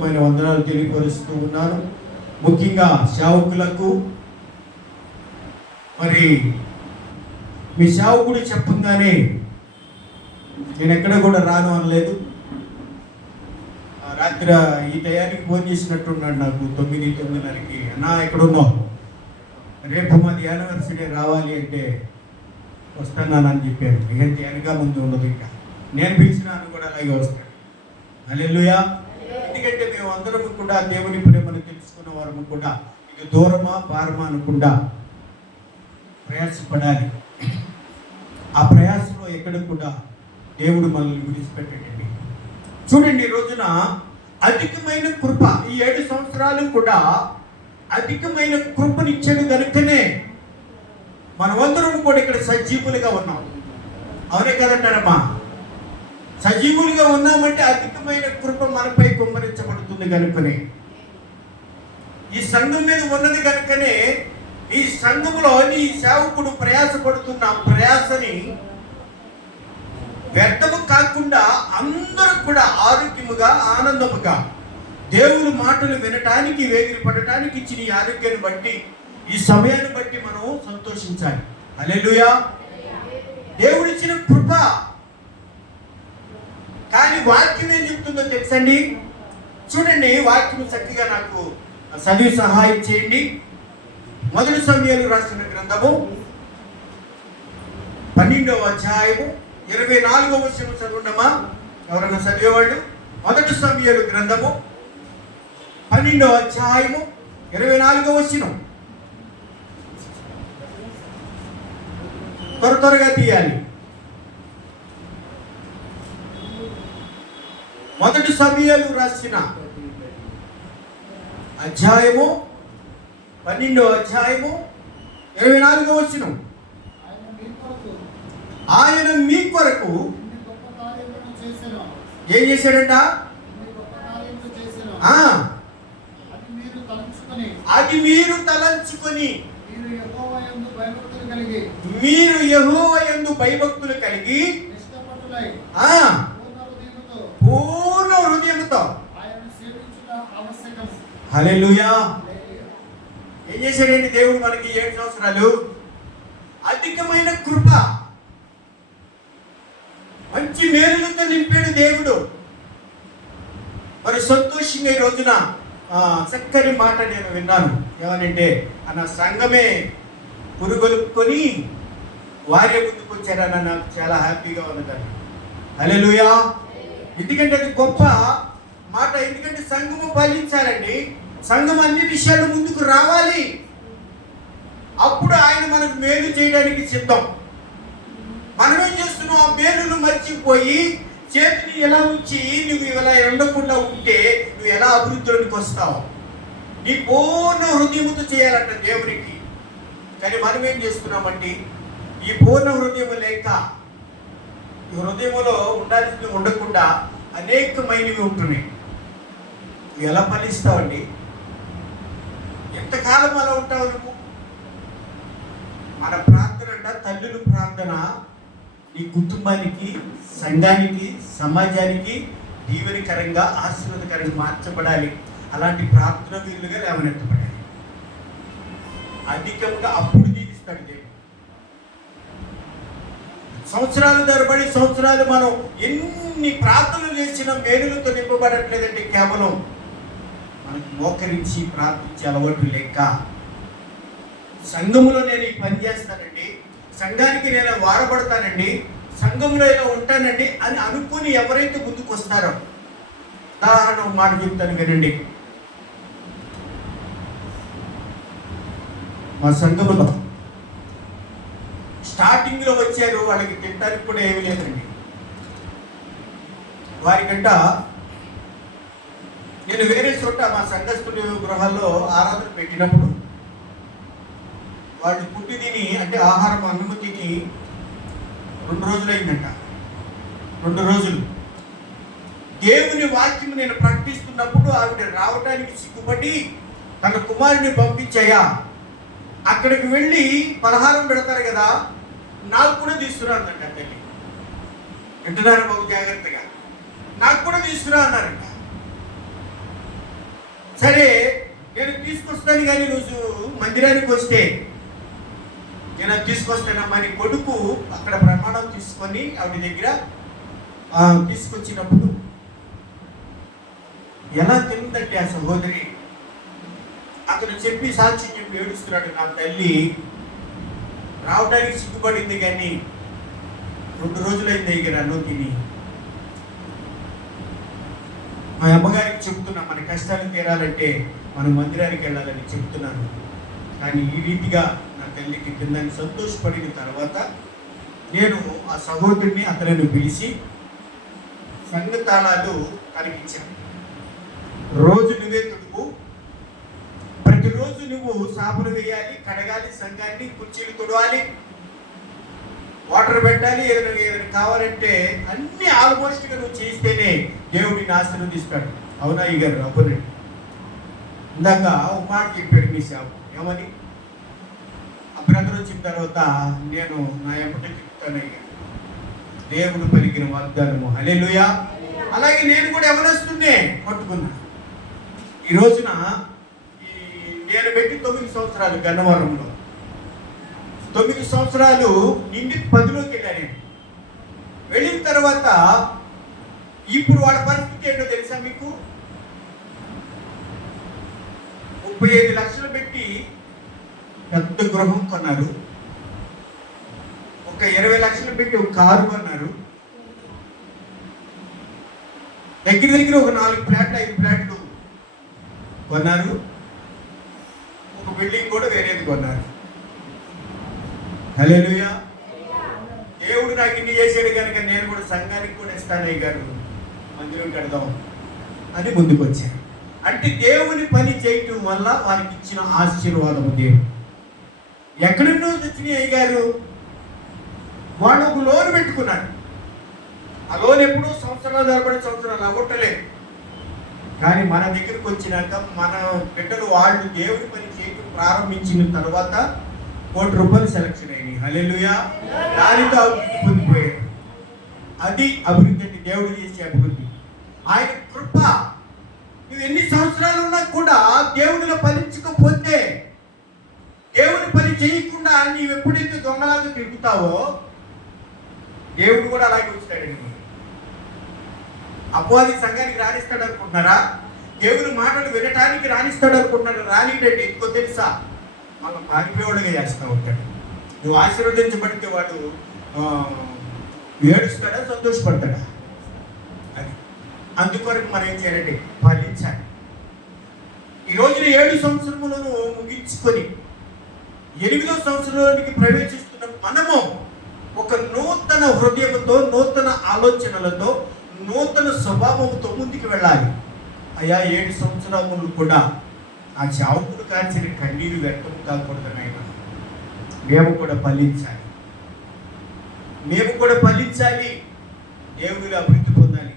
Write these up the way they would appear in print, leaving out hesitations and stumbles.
హృదయపూర్వకమైన వందనాలు తెలియపరుస్తూ ఉన్నాను. ముఖ్యంగా సేవకులకు, మరి మీ సేవకుడు చెప్పంగానే నేను ఎక్కడ కూడా రాను అనలేదు. రాత్రి ఈ టయానికి ఫోన్ చేసినట్టున్నాడు నాకు 9:30కి. అన్నా ఎక్కడున్నావు, రేపు మాది యానివర్సరీ రావాలి అంటే వస్తున్నానని చెప్పాను. ఇక వెనక ముందు ఉండదు, ఇంకా నేను పిలిచినాను కూడా అలాగే వస్తాను. హల్లెలూయా. ఎందుకంటే మేము అందరం కూడా దేవుని ప్రేమను తెలుసుకున్న వారము కూడా ఇది దూరమా భారమా అనకుండా ప్రయాసపడాలి. ఆ ప్రయాసంలో ఎక్కడ కూడా దేవుడు మనల్ని విడిచిపెట్టండి. చూడండి, ఈ రోజున అధికమైన కృప, ఈ 7 సంవత్సరాలు కూడా అధికమైన కృపనిచ్చాడు కనుకనే మనమందరం కూడా ఇక్కడ సజీవులుగా ఉన్నాం. అవునే కదంటారమ్మా? సజీవులుగా ఉన్నామంటే అధికమైన కృప మనపై కుమ్మరించబడుతుంది కనుకనే, ఈ సంఘం మీద ఉన్నది కనుకనే, ఈ సంఘంలో ఈ సేవకుడు ప్రయాసపడుతున్న ప్రయాసని వ్యర్థము కాకుండా అందరూ కూడా ఆరోగ్యముగా ఆనందముగా దేవుని మాటలు వినటానికి వేగిరి పడటానికి ఇచ్చిన ఈ ఆరోగ్యాన్ని బట్టి, ఈ సమయాన్ని బట్టి మనం సంతోషించాలి. హల్లెలూయా. దేవుడిచ్చిన కృప. కానీ వాక్యం ఏం చెప్తుందో తెలుసండి? చూడండి, వాక్యం చక్కగా నాకు చదివి సహాయం చేయండి. 1 సమూయేలు రాసిన గ్రంథము 12వ అధ్యాయము 24వ వచనం చదువుండమ్మా ఎవరన్నా చదివేవాళ్ళు. 1 సమూయేలు గ్రంథము 12వ అధ్యాయము 24వ వచనం. త్వరగా తీయాలి. 1 సమూయేలు రాసిన అధ్యాయము 12వ అధ్యాయము 24వ వచనం. ఆయన మీ కొరకు ఏం చేశాడంట? అది మీరు తలంచుకొని మీరు యెహోవా యందు భయభక్తులు కలిగి పూర్ణ హృదయంతో. హల్లెలూయా. ఏం చేశాడండి దేవుడు మనకి 7 సంవత్సరాలు? అధికమైన కృప, మంచి మేలులతో నింపాడు దేవుడు. మరి సంతోషంగా ఈ రోజున చక్కని మాట నేను విన్నాను. ఏమనంటే, నా సంఘమే పురుగొలుపుకొని వారే ముందుకు వచ్చారన్న నాకు చాలా హ్యాపీగా ఉన్నదండి. హల్లెలూయా. ఎందుకంటే అది గొప్ప మాట. ఎందుకంటే సంఘము ఫలించాలండి. సంఘం అన్ని విషయాలు ముందుకు రావాలి. అప్పుడు ఆయన మనకు మేలు చేయడానికి సిద్ధం. మనమేం చేస్తున్నాం? ఆ మేలును మర్చిపోయి చేతిని ఎలా ఉంచి నువ్వు ఇలా ఎండకుండా ఉంటే నువ్వు ఎలా అభివృద్ధిలోనికి వస్తావు? నీ పూర్ణ హృదయముతో చేయాలంట దేవునికి. కానీ మనం ఏం చేస్తున్నామండి? ఈ పూర్ణ హృదయం లేక, ఈ హృదయంలో ఉండాల్సింది ఉండకుండా అనేకమైనవి ఉంటున్నాయి. నువ్వు ఎలా ఫలిస్తావండి? ఎంతకాలం అలా ఉంటావు నువ్వు? మన ప్రార్థన అంట, తల్లుల ప్రార్థన నీ కుటుంబానికి, సంఘానికి, సమాజానికి దీవెనకరంగా, ఆశీర్వాదకరంగా మార్చబడాలి. అలాంటి ప్రార్థన వీలుగా లేవనెత్తబడాలి. అధికంగా అప్పుడు దీవిస్తాడు దేవుడు. సంవత్సరాలు తరబడి సంవత్సరాలు మనం ఎన్ని ప్రార్థనలు చేసినా మేలులతో నింపబడట్లేదంటే కేవలం మనకు మోకరించి ప్రార్థించే అలవాటు లేక. సంఘములో నేను ఈ పని చేస్తానండి, సంఘానికి నేను వాడబడతానండి, సంఘంలో ఇలా ఉంటానండి అని అనుకుని ఎవరైతే ముందుకు వస్తారో, ఉదాహరణ మాట చెప్తాను వినండి. మా సంఘములో స్టార్టింగ్లో వచ్చారు, వాళ్ళకి తినడానికి కూడా ఏమీ లేదండి. వారికంట నేను వేరే చోట మా సంఘస్థుడి గృహాల్లో ఆరాధన పెట్టినప్పుడు వాళ్ళు పుట్టి తిని, అంటే ఆహారం అన్నము తిని 2 రోజులు అయిందంట. 2 రోజులు దేవుని వాక్యం నేను ప్రకటిస్తున్నప్పుడు ఆవిడ రావడానికి సిగ్గుపడి తన కుమారుని పంపించాయా, అక్కడికి వెళ్ళి పలహారం పెడతారు కదా, నాకు కూడా తీసుకురాదంట తల్లి. వింటున్నారు బాబు జాగ్రత్తగా? నాకు కూడా తీసుకురా అన్నారంట. సరే నేను తీసుకొస్తాను కానీ నువ్వు మందిరానికి వస్తే నేను అది తీసుకొస్తానమ్మా అని కొడుకు అక్కడ ప్రమాణం తీసుకొని ఆవిడ దగ్గర తీసుకొచ్చినప్పుడు ఎలా తిందంటే ఆ సహోదరి అతను చెప్పి సాక్ష్యం చెప్పి ఏడుస్తున్నాడు. నా తల్లి రావడానికి సిగ్గుపడింది కానీ 2 రోజులైంది దగ్గర అన్నం తిని. మా అమ్మగారికి చెప్తున్నా మన కష్టాలు తీరాలంటే మనం మందిరానికి వెళ్ళాలని చెప్తున్నాను. కానీ ఈ రీతిగా నా తల్లికి తిందని సంతోషపడిన తర్వాత నేను ఆ సహోదరుని అతను పిలిచి సంఘ తాళాలు కనిపించాను. రోజు నువ్వే తుడుపు, ప్రతిరోజు నువ్వు సాపులు వేయాలి, కడగాలి, సంఘాన్ని కుర్చీలు తుడవాలి, వాటర్ పెట్టాలి, ఏదైనా కావాలంటే అన్ని ఆల్మోస్ట్గా నువ్వు చేస్తేనే దేవుడిని ఆశీర్వదిస్తాడు. అవునా ఈ గారు? అవునండి. ఇందాక ఒక మాట చెప్పాడు మీ సేవ ఏమని, ఆ బ్రదర్ వచ్చిన తర్వాత నేను నా ఎప్పటి చెప్తాను దేవుడు పలికిన వాగ్దానము హల్లెలూయా. అలాగే నేను కూడా ఎవరొస్తుందే పట్టుకున్నా. ఈ రోజున నేను పెట్టి 9 సంవత్సరాలు గన్నవరంలో 9 సంవత్సరాలు నిండి 10లోకి వెళ్ళాను. వెళ్ళిన తర్వాత ఇప్పుడు వాళ్ళ పరిస్థితి ఏంటో తెలుసా మీకు? 35 లక్షలు పెట్టి పెద్ద గృహం కొన్నారు, ఒక 20 లక్షలు పెట్టి ఒక కారు కొన్నారు, దగ్గర ఒక 4 ఫ్లాట్లు 5 ఫ్లాట్లు కొన్నారు, ఒక బిల్డింగ్ కూడా వేరేది కొన్నారు. హల్లెలూయా. దేవుడు నాకు ఇన్ని చేసాడు కనుక నేను కూడా సంఘానికి కూడా ఇస్తానయ్య గారు, మందిరం కడదాం అని ముందుకు వచ్చాను. అంటే దేవుని పని చేయటం వల్ల వారికి ఇచ్చిన ఆశీర్వాదము దేవుడు. ఎక్కడెన్నో తెచ్చినాయి అయ్య గారు. వాళ్ళు ఒక లోన్ పెట్టుకున్నాడు. ఆ లోన్ ఎప్పుడూ సంవత్సరాలు తరబడి సంవత్సరాలు అవ్వట్లేదు. కానీ మన దగ్గరికి వచ్చినాక మన బిడ్డలు వాళ్ళు దేవుని పని చేయటం ప్రారంభించిన తర్వాత ₹1,00,000 సెలక్షన్ అయినాయి. హల్లెలూయా. దానితో అభివృద్ధి పొందిపోయారు. అది అభివృద్ధి అంటే దేవుడు చేసే అభివృద్ధి. ఆయన కృప. నువ్వు ఎన్ని సంవత్సరాలు ఉన్నా కూడా దేవుడిలో ఫలించకపోతే, దేవుని పని చేయకుండా నీవు ఎప్పుడైతే దొంగలాగా తిరుగుతావో దేవుడు కూడా అలాగే ఉంచుతాడండి. అపవాది సంఘానికి రాణిస్తాడు అనుకుంటున్నారా? దేవుని మాటలు వినటానికి రాణిస్తాడు అనుకుంటున్నాడు? రానిడండి. ఎందుకో తెలుసా? మనం పారిపోయేవాడుగా చేస్తూ ఉంటాడు. నువ్వు ఆశీర్వదించబడితే వాడు ఏడుస్తాడా సంతోషపడతాడా? అది అందుకొరకు మనం ఏం చేయాలంటే ఫలించాలి. ఈ రోజున 7 సంవత్సరములను ముగించుకొని 8వ సంవత్సరంలోనికి ప్రవేశిస్తున్న మనము ఒక నూతన హృదయంతో, నూతన ఆలోచనలతో, నూతన స్వభావంతో ముందుకు వెళ్ళాలి. అయ్యా 7 సంవత్సరములు కూడా ఆ చావుకుడు కాల్చిన కన్నీరు వ్యర్థం కాకూడదు నాయన. మేము కూడా ఫలించాలి, మేము కూడా ఫలించాలి. దేవుడిని అభివృద్ధి పొందాలి.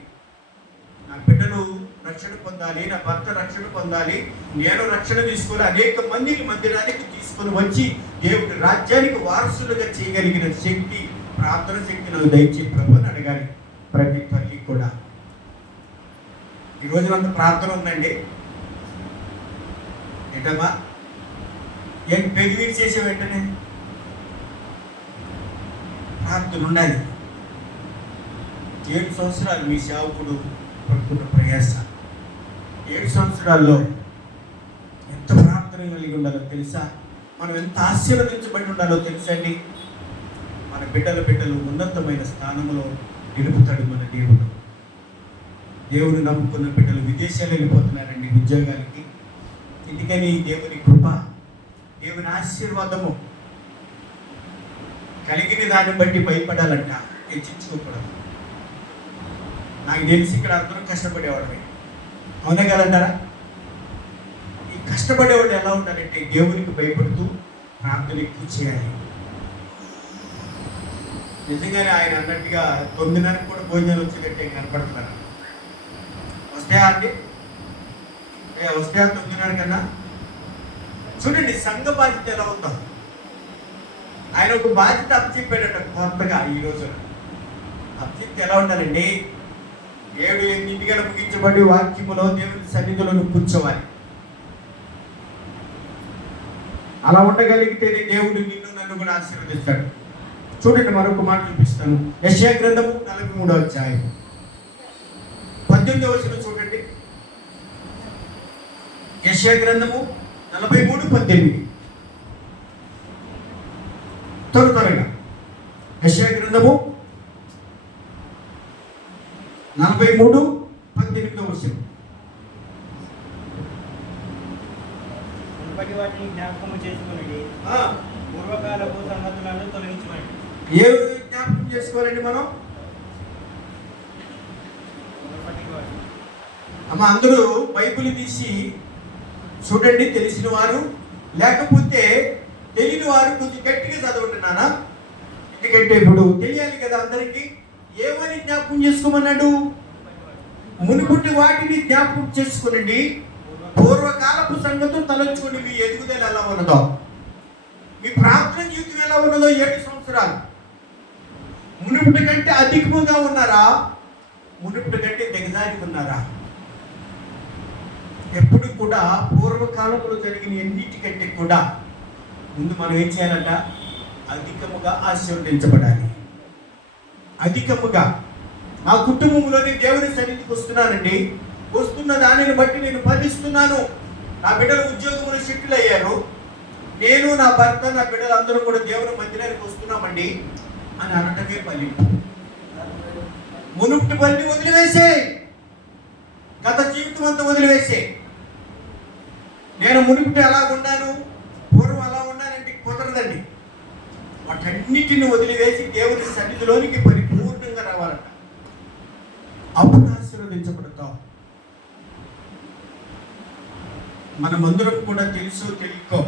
నా బిడ్డలు రక్షణ పొందాలి, నా భర్త రక్షణ పొందాలి, నేను రక్షణ తీసుకొని అనేక మందిని మందిరానికి తీసుకొని వచ్చి దేవుడి రాజ్యానికి వారసులుగా చేయగలిగిన శక్తి, ప్రార్థన శక్తి నాకు దయచేసి ప్రభు అని అడగాలి. ప్రతి తల్లి కూడా ఈరోజు అంత ప్రార్థన ఉందండి. ఏంటమ్మా ఏం పెరిగి చేసే వెంటనే ప్రార్థన ఉండాలి. 7 సంవత్సరాలు మీ సేవకుడు పడుతున్న ప్రయాస, 7 సంవత్సరాల్లో ఎంత ప్రార్థన కలిగి ఉండాలో తెలుసా? మనం ఎంత ఆశీర్వదించబడి ఉండాలో తెలుసా అండి? మన బిడ్డలు ఉన్నతమైన స్థానంలో నిలుపుతాడు మన దేవుడు. దేవుడు నమ్ముకున్న బిడ్డలు విదేశాలు వెళ్ళిపోతున్నారండి ఉద్యోగాలకి. ఎందుకని? దేవుని కృప, దేవుని ఆశీర్వాదము. కలిగిన దాన్ని బట్టి భయపడాలంట, హెచ్చించుకోకూడదు. నాకు తెలిసి ఇక్కడ అందరూ కష్టపడేవాడు. అవునగలంటారా? ఈ కష్టపడేవాడు ఎలా ఉండాలంటే దేవునికి భయపడుతూ ప్రార్థన ఎక్కువ చేయాలి. నిజంగానే ఆయన అన్నట్టుగా 9:30 కూడా భోజనాలు వచ్చేటట్టే కనపడుతున్నారు. వస్తాయా అండి? వస్తాయా 9:30 కన్నా? చూడండి సంఘ బాధ్యత ఎలా ఉందో. ఆయన ఒక బాధ్యత అప్పచెప్పాడట కొత్తగా. ఈ రోజు అప్పచెప్తే ఎలా ఉండాలండి? 7-8 ముగించబడి వాక్యములో దేవుని సన్నిధిలో కూర్చోవాలి. అలా ఉండగలిగితేనే దేవుడు నిన్ను నన్ను కూడా ఆశీర్వదిస్తాడు. చూడండి, మరొక మాట చూపిస్తాను. యెషయా గ్రంథము 43వ అధ్యాయం 18వ వచనం చూడండి. యెషయా గ్రంథము 43:18. త్వరగా యెషయా గ్రంథము 43:18వ వచనం. మునుపటి వాటిని జ్ఞాపకము చేసుకొనుడి, పూర్వకాలపు సంగతులను తొలగించుకోండి. ఏ జ్ఞాపకం చేసుకోవాలండి మనం? అమ్మ, అందరూ బైబిల్ తీసి చూడండి, తెలిసిన వారు, లేకపోతే తెలియని వారు కొంచెం గట్టిగా చదవండి నాన్న. ఎందుకంటే ఇప్పుడు తెలియాలి కదా అందరికీ. ఏమని జ్ఞాపకం చేసుకోమన్నాడు? మునుపటి వాటిని జ్ఞాపకం చేసుకునండి, పూర్వకాలపు సంగతులు తలంచుకోండి. మీ ఎదుగుదల ఎలా ఉన్నదో, మీ ప్రార్థన జీవితం ఎలా ఉన్నదో 7 సంవత్సరాలు మునుపటి కంటే అధికముగా ఉన్నారా? మునుపటి కంటే దిగజారి ఉన్నారా? ఎప్పుడు కూడా పూర్వకాలంలో జరిగిన ఎన్నిటికంటే కూడా ముందు మనం ఏం చేయాలంట? అధికముగా ఆశీర్వదించబడాలి. అధికముగా నా కుటుంబంలోని దేవుని సన్నిధికి వస్తున్నానండి. వస్తున్న దానిని బట్టి నేను ఫలిస్తున్నాను. నా బిడ్డలు ఉద్యోగములు సెటిల్ అయ్యారు. నేను, నా భర్త, నా బిడ్డలు అందరూ కూడా దేవుని మందిరానికి వస్తున్నామండి అని అనటమే ఫలింపు. మునుపటి పల్లి వదిలివేసే, గత జీవితం అంతా వదిలివేసే. నేను మునుపటి అలా ఉన్నాను, పూర్వం అలా ఉన్నానంటే కుదరదండి. వాటన్నిటిని వదిలివేసి దేవుని సన్నిధిలోనికి పరిపూర్ణంగా రావాలంట. అప్పుడు ఆశీర్వదించబడతాం. మనమందరం కూడా తెలుసు తెలియకో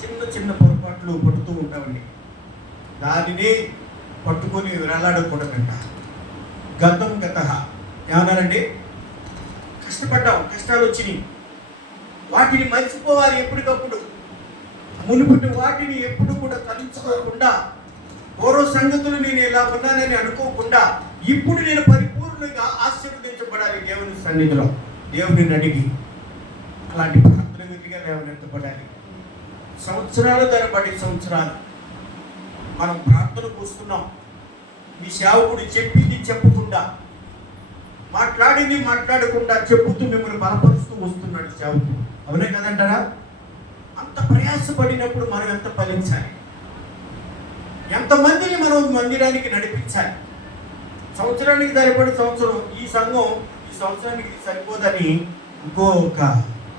చిన్న చిన్న పొరపాట్లు పడుతూ ఉంటామండి. దానిని పట్టుకొని వేలాడకూడదంట. గతం గత ఏమన్నారండి? కష్టపడ్డాం, కష్టాలు వచ్చినాయి, వాటిని మర్చిపోవాలి ఎప్పటికప్పుడు. మునుపటి వాటిని ఎప్పుడు కూడా తలుచుకోకుండా, పూర్వ సంగతులు నేను ఇలా ఉన్నానని అనుకోకుండా, ఇప్పుడు నేను పరిపూర్ణంగా ఆశీర్వదించబడాలి దేవుని సన్నిధిలో, దేవుని అడిగి. అలాంటి ప్రార్థన విధిగా లేవనెత్తబడాలి. సంవత్సరాల తరబడి సంవత్సరాలు మనం ప్రార్థనకు వస్తున్నాం. మీ సేవకుడు చెప్పింది చెప్పకుండా, మాట్లాడింది మాట్లాడకుండా చెప్పుతూ మిమ్మల్ని బలపరుస్తూ వస్తున్నాడు సేవకుడు. అవునే కదంటారా? అంత ప్రయాసపడినప్పుడు మనం ఎంత ఫలించాలి, ఎంతమందిని మనం మందిరానికి నడిపించాలి. సంవత్సరానికి సరిపడి సంవత్సరం ఈ సంఘం ఈ సంవత్సరానికి సరిపోదని ఇంకో 1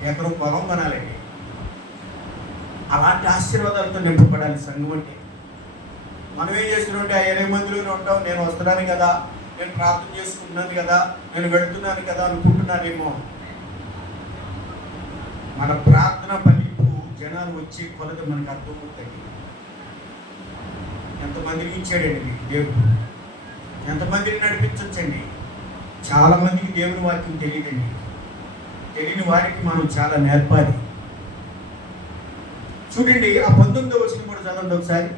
ఎకరం పొలం కొనాలండి. అలాంటి ఆశీర్వాదాలతో నింపబడాలి సంఘం అంటే. మనం ఏం చేస్తున్నామంటే 20 మందిలోనే ఉంటాం, నేను వస్తున్నాను కదా, నేను ప్రార్థన చేసుకుంటున్నాను కదా, నేను వెళుతున్నాను కదా అనుకుంటున్నానేమో. మన ప్రార్థన ఫలింపు జనాలు వచ్చే కొలది మనకు అర్థమవుతాయి. ఎంతమందికి ఇచ్చాడండి దేవుడు, ఎంతమందిని నడిపించవచ్చండి. చాలా మందికి దేవుని వాక్యం తెలియదండి. తెలియని వారికి మనం చాలా నేర్పాలి. చూడండి, ఆ 19వ వచనం కూడా చదవండి ఒకసారి.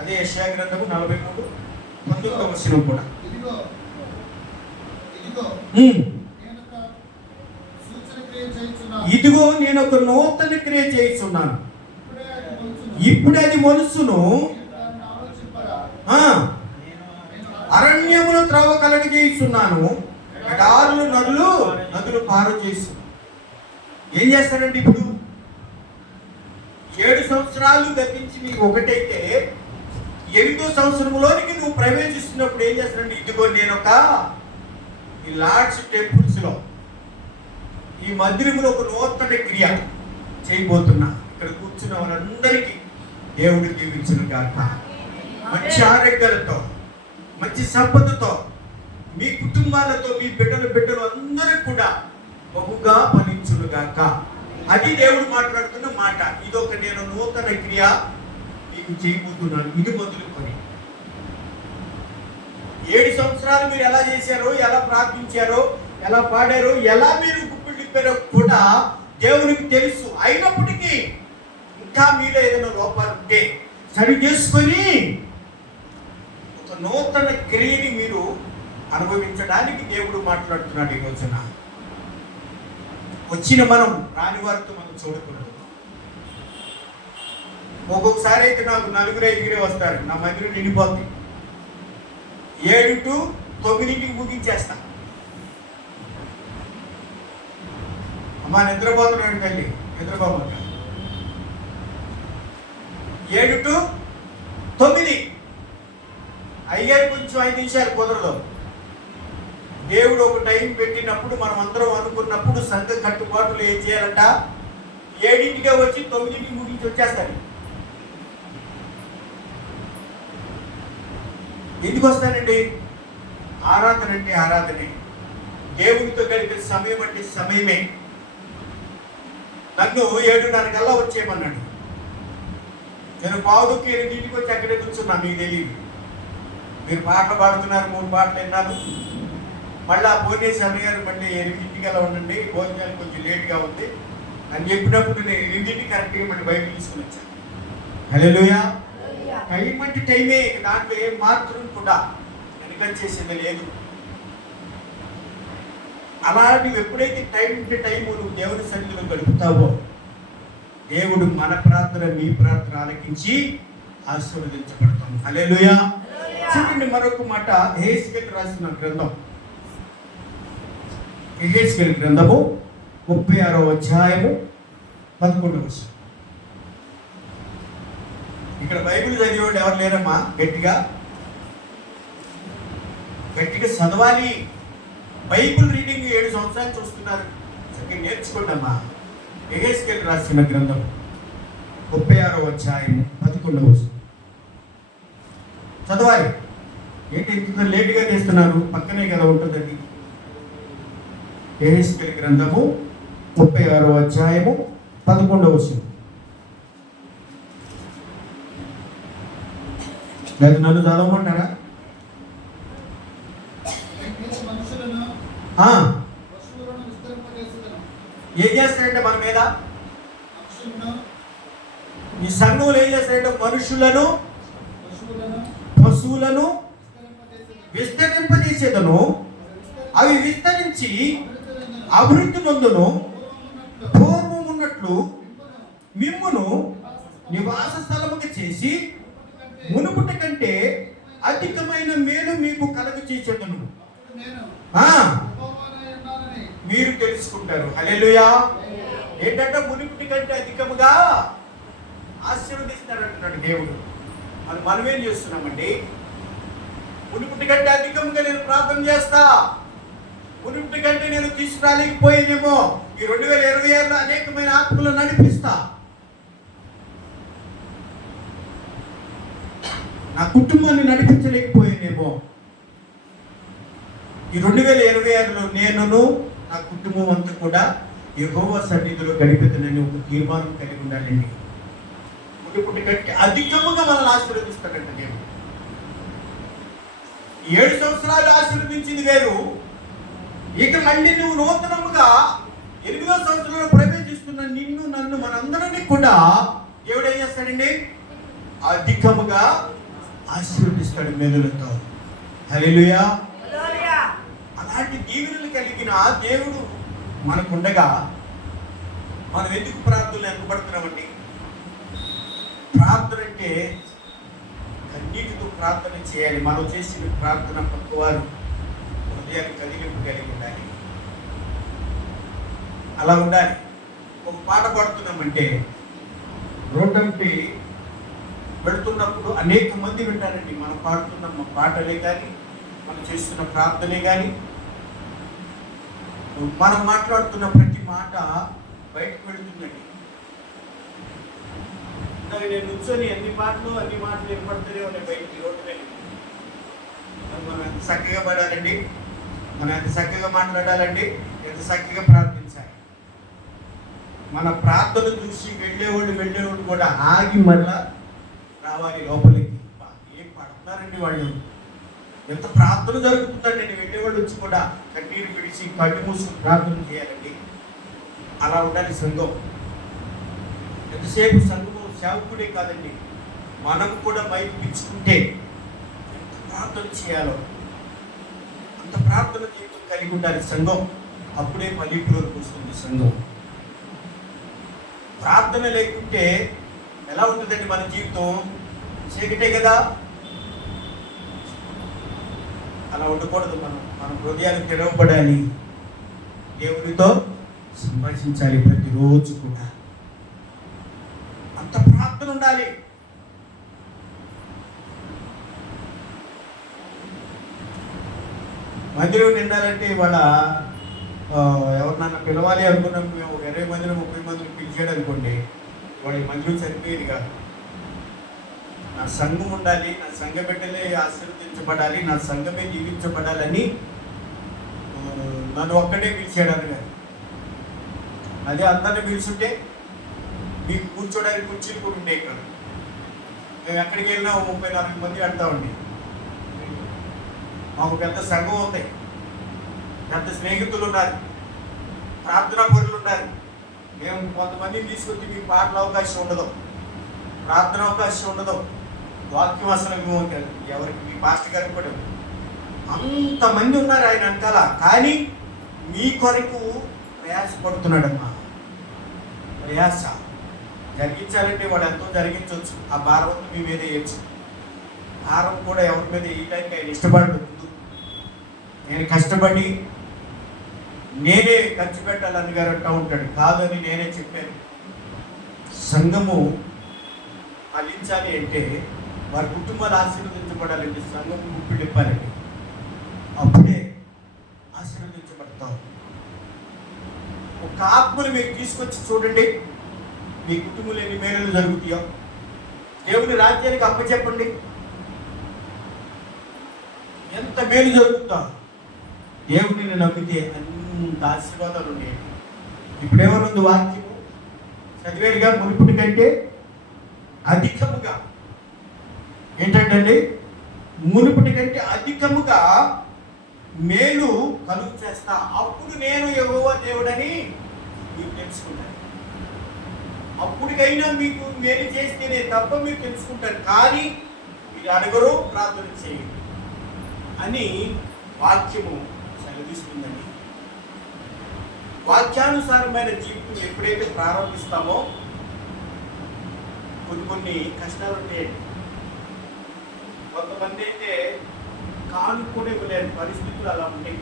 అదే యెషయా గ్రంథము 43:19వ వచనం కూడా. ఇదిగో నేను ఒక నూతన క్రియ చేయిస్తున్నాను, ఇప్పుడే అది మొలుసును, అరణ్యమును త్రవ్వ కలగ చేయిస్తున్నాను, ఎడారులు నదులు పారు చేసు. ఏం చేస్తారంటే ఇప్పుడు 7 సంవత్సరాలు గతించి మీకు ఒకటైతే 8వ సంవత్సరంలోనికి నువ్వు ప్రవేశిస్తున్నప్పుడు ఏం చేస్తారంటే, ఇదిగో నేను ఈ లార్డ్స్ టెంపుల్స్ లో, ఈ మందిరంలో ఒక నూతన క్రియ చేయబోతున్నా. ఇక్కడ కూర్చున్న వారందరికీ దేవుడు దీవించును గాక. మంచి ఆరోగ్యాలతో, మంచి సంపదతో, మీ కుటుంబాలతో, మీ బిడ్డలు అందరూ కూడా బహుగా ఫలించును గాక. అది దేవుడు మాట్లాడుతున్న మాట. ఇదొక నేను నూతన క్రియ మీకు చేయబోతున్నాను. ఇది మొదలుకొని 7 సంవత్సరాలు మీరు ఎలా చేశారో, ఎలా ప్రార్థించారో, ఎలా పాడారో, ఎలా మీరు గుప్పిడిప్పారో కూడా దేవునికి తెలుసు. అయినప్పటికీ ఇంకా మీలో ఏదైనా లోపాలు ఉంటే సరి చేసుకొని ఒక నూతన క్రియని మీరు అనుభవించడానికి దేవుడు మాట్లాడుతున్నాడు ఈ రోజున. వచ్చిన మనం రాని వారితో మనం చూడకూడదు. ఒక్కొక్కసారి అయితే నాకు 4-5 వస్తారు, నా మందిరం నిండిపోతుంది. 7 to 9 ముగించేస్తా. అమ్మా నిద్రపోతున్నాడు తల్లి, నిద్రపోమంట. 7 to 9 అయ్యారు. కొంచెం 5 నిమిషాలు కుదరదు. దేవుడు ఒక టైం పెట్టినప్పుడు మనం అందరం అనుకున్నప్పుడు సంఘ కట్టుబాటులు ఏం చేయాలంట, 7ంటికే వచ్చి 9ంటికి ముగించి వచ్చేస్తాడు. ఎందుకు వస్తానండి? ఆరాధన అంటే ఆరాధనే, దేవునితో గడిపే సమయం అంటే సమయమే. నన్ను 7:30 కల్లా వచ్చేయమన్నాడు. నేను 7:45 వచ్చి అక్కడే కూర్చున్నా. మీకు తెలియదు, మీరు పాటలు పాడుతున్నారు, 3 పాటలు విన్నాను. మళ్ళీ భోజనేసి అన్నగారు మళ్ళీ 8 కల్లా ఉండండి, భోజనాలు కొంచెం లేట్గా ఉంది అని చెప్పినప్పుడు నేను 8 కరెక్ట్గా మళ్ళీ బయటకు తీసుకుని వచ్చాను. హల్లెలూయా. టైం అంటే టైమే, దాంట్లో ఏం మాత్రం కూడా వెనక చేసేది లేదు. అలా నువ్వు ఎప్పుడైతే టైం అంటే టైం నువ్వు దేవుని సన్నిధిలో గడుపుతావో, దేవుడు మన ప్రార్థన మీ ప్రార్థన ఆలకించి ఆశీర్వదించబడతాం. హల్లెలూయా. చూడండి మరొక మాట, యెహెజ్కేలు రాసిన గ్రంథం, యెహెజ్కేలు గ్రంథము 36వ అధ్యాయము 11వ వచనం. ఇక్కడ బైబిల్ చదివేవాళ్ళు ఎవరు లేరమ్మా? గట్టిగా చదవాలి. బైబిల్ రీడింగ్ 7 సంవత్సరాలు చూస్తున్నారు, చక్కగా నేర్చుకోండి అమ్మా. యెహెజ్కేలు రాసిన గ్రంథం 36వ అధ్యాయము 11వ వచనం చదవాలి. ఏంటి ఇంత లేటుగా చేస్తున్నారు? పక్కనే కదా ఉంటుందండి. యెహెజ్కేలు గ్రంథము 36వ అధ్యాయము 11వ వచనం. లేదా నన్ను చదవమంటారా? ఏం చేస్తారంటే మన మీద, ఈ సంఘంలో ఏం చేస్తారంటే మనుషులను పశువులను విస్తరింపజేసేదను, అవి విస్తరించి అభివృద్ధి నొందును, పూర్వం ఉన్నట్లు మిమ్మును నివాస స్థలముగా చేసి మునుపుటి కంటే అధికమైన మేలు మీకు కలుగజేసేదను మీరు తెలుసుకుంటారు. హల్లెలూయా. ఏంటంటే మునుపుటి కంటే అధికముగా ఆశీర్వదిస్తారు అంటున్నాడు దేవుడు. మనం ఏం చేస్తున్నామండి? మునుపుటి కంటే అధికంగా నేను ప్రార్థన చేస్తా, మునుపుటి కంటే నేను తీసుకురాలేకపోయేనేమో, ఈ 2026లో అనేకమైన ఆత్మలను నడిపిస్తా, నా కుటుంబాన్ని నడిపించలేకపోయేనేమో, ఈ 2026లో నేనును నా కుటుంబం అంతా కూడా యెహోవా సన్నిధిలో గడిపేదనని ఒక తీర్మానం కలిగి ఉండాలండి. మునుపుటి కంటే అధికముగా మనల్ని ఆశీర్వదిస్తాడంట దేవుడు. 7 సంవత్సరాలు ఆశీర్వదించింది వేరు, ఇక మళ్ళీ నువ్వు నూతనముగా 8వ సంవత్సరంలో ప్రవేశిస్తున్న నిన్ను నన్ను మనందరినీ కూడా దేవుడు ఏం చేస్తాడండి? అధికముగా ఆశీర్వదిస్తాడు మేలులతో. హల్లెలూయా. అలాంటి దీవెనలు కలిగిన దేవుడు మనకుండగా మనం ఎందుకు ప్రార్థనలు వెనకబడుతున్నామండి? ప్రార్థన అంటే కన్నీటితో ప్రార్థన చేయాలి. మనం చేసిన ప్రార్థన పక్కవారు హృదయాన్ని కదిలింపు కలిగి ఉండాలి. అలా ఉండాలి. ఒక పాట పాడుతున్నామంటే రోడ్డంపై వెళుతున్నప్పుడు అనేక మంది వింటారండి. మనం పాడుతున్న పాటలే కానీ, మనం చేస్తున్న ప్రార్థనే కానీ, మనం మాట్లాడుతున్న ప్రతి మాట బయటకు వెళుతుందండి. నేను నుంచొని అన్ని మాటలు ఏర్పడుతూనే ఉన్నాయి బయటికి, రోడ్డు మీద. మనం ఎంత చక్కగా పడాలండి, మనం ఎంత చక్కగా మాట్లాడాలండి, ఎంత చక్కగా ప్రార్థించాలి. మన ప్రార్థన చూసి వెళ్ళేవాళ్ళు కూడా ఆగి మళ్ళా రావాలి లోపలికి. ఏం పడుతున్నారండి వాళ్ళు, ఎంత ప్రార్థన జరుగుతుందండి. నేను వెళ్ళేవాళ్ళు వచ్చి కూడా కన్నీరు విడిచి కళ్ళు మూసుకుని ప్రార్థన చేయాలండి. అలా ఉండాలి సంఘం. ఎంతసేపు సంఘము సేవకుడే కాదండి, మనం కూడా మైకు పిచ్చుకుంటే ఎంత ప్రార్థన చేయాలో అంత ప్రార్థన జీవితం కలిగి ఉండాలి సంఘం. అప్పుడే ఫలింపులోకి వస్తుంది సంఘం. ప్రార్థన లేకుంటే ఎలా ఉంటుందండి మన జీవితం? చీకటే కదా. అలా ఉండకూడదు. మన హృదయాలు తెరవబడాలి, దేవునితో సంభాషించాలి ప్రతిరోజు కూడా. అంత ప్రార్థన ఉండాలి. మందిరం నిండాలంటే ఇవాళ ఎవరినన్నా పిలవాలి అనుకున్నాం, మేము 20 మందిని 30 మందిని పిలిచాడు అనుకోండి, ఇవాళ ఈ మందిరం సరిపోయేది కాదు. నా సంఘం ఉండాలి, నా సంఘ బిడ్డలే ఆశీర్వదించబడాలి, నా సంఘమే జీవించబడాలని నన్ను ఒక్కడే పిలిచాడు అన్నగారు. అదే అందరిని పిలుచుంటే మీకు కూర్చోడానికి కుర్చీలు కూడా ఉండే కాదు. మేము ఎక్కడికి వెళ్ళినా 30-40 మంది అంటామండి. మాకు పెద్ద సంఘం ఉంది, పెద్ద స్నేహితులు ఉన్నారు, ప్రార్థనా పరులు ఉన్నారు. మేము కొంతమందిని తీసుకొచ్చి మీకు పాటల అవకాశం ఉండదు, ప్రార్థన అవకాశం ఉండదు, వాక్యం అసలు ఎవరికి మీ పాస్టర్ గారికి కూడా అంతమంది ఉన్నారు ఆయన అంటాల. కానీ మీ కొరకు ప్రయాసపడుతున్నాడమ్మా. ప్రయాస జరిగించాలంటే వాడు ఎంతో జరిగించవచ్చు. ఆ భారం మీ మీద వేయచ్చు. భారం కూడా ఎవరి మీద వేయడానికి ఆయన ఇష్టపడదు. నేను కష్టపడి నేనే ఖర్చు పెట్టాలని గారు అంటూ ఉంటాడు. కాదని నేనే చెప్పాను. సంఘము ఫలించాలి అంటే వారి కుటుంబాలు ఆశీర్వదించబడాలంటే సంఘం గుప్పిడిప్పాలండి. అప్పుడే ఆశీర్వదించబడతాం. ఒక ఆత్మను మీరు తీసుకొచ్చి చూడండి, మీ కుటుంబంలో ఎన్ని మేలు జరుగుతాయో. దేవుని రాజ్యానికి అప్పచెప్పండి, ఎంత మేలు జరుగుతా. దేవుడిని నమ్మితే అంత ఆశీర్వాదాలు ఉన్నాయి. ఇప్పుడేమనుంది వాక్యము చదివేదిగా మునుపటి కంటే అధికముగా, ఏంటంటే మునుపటి కంటే అధికముగా మేలు కలుగు చేస్తా. అప్పుడు నేను యెహోవా దేవుడని మీరు తెలుసుకుంటారు. అప్పటికైనా మీకు మేలు చేస్తేనే తప్ప మీరు తెలుసుకుంటారు. కానీ మీరు అడగరు, ప్రార్థన చేయరు అని వాక్యము సెలవిస్తుందండి. వాక్యానుసారమైన జీవితం ఎప్పుడైతే ప్రారంభిస్తామో కొన్ని కష్టాలు ఉంటాయండి. కొంతమంది అయితే కానుకొని ఇవ్వలేని పరిస్థితులు అలా ఉంటాయి.